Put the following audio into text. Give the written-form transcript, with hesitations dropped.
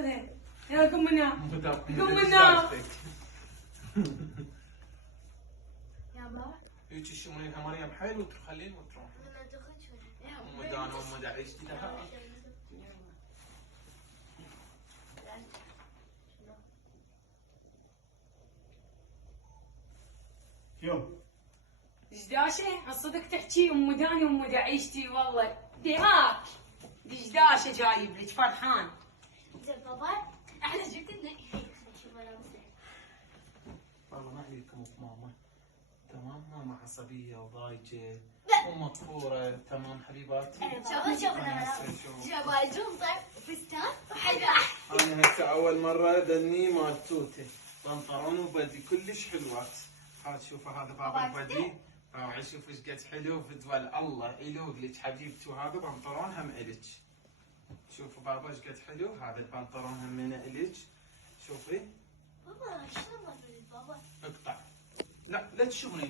خذها. يلا قم من هنا. قم من هنا. يا بابا هيك تشمونينها مريم حيل وتخلين وتروح. ما تاخذ شوي. ام دانا وام دعيش كذا. يوم دشداشه الصدق تحكي ام داني وام دعيشتي والله دهاك دشداشه جايب لك فرحان. زين بابا احنا جبت لنا شوف ملابسنا. والله ما عليكم ماما. تمام ماما عصبية وضايجة ومقهورة. تمام حبيباتي. شوف جبال جنطة وفستان وحذاء. أنا هسه أول مرة دني مال توتة بنطلون وبدي كلش حلوات. هاد شوفوا هذا بابا البدي. روعي شوف ايش قد حلو فدول الله يلوق لك حبيبتي. وهذا بنطلون هم إلك. شوفوا بابا ايش قد حلو. هذا البنطلون هم من إلك. شوفي. بابا شلون ما تريد بابا؟ اقطع. لا لا تشوفني.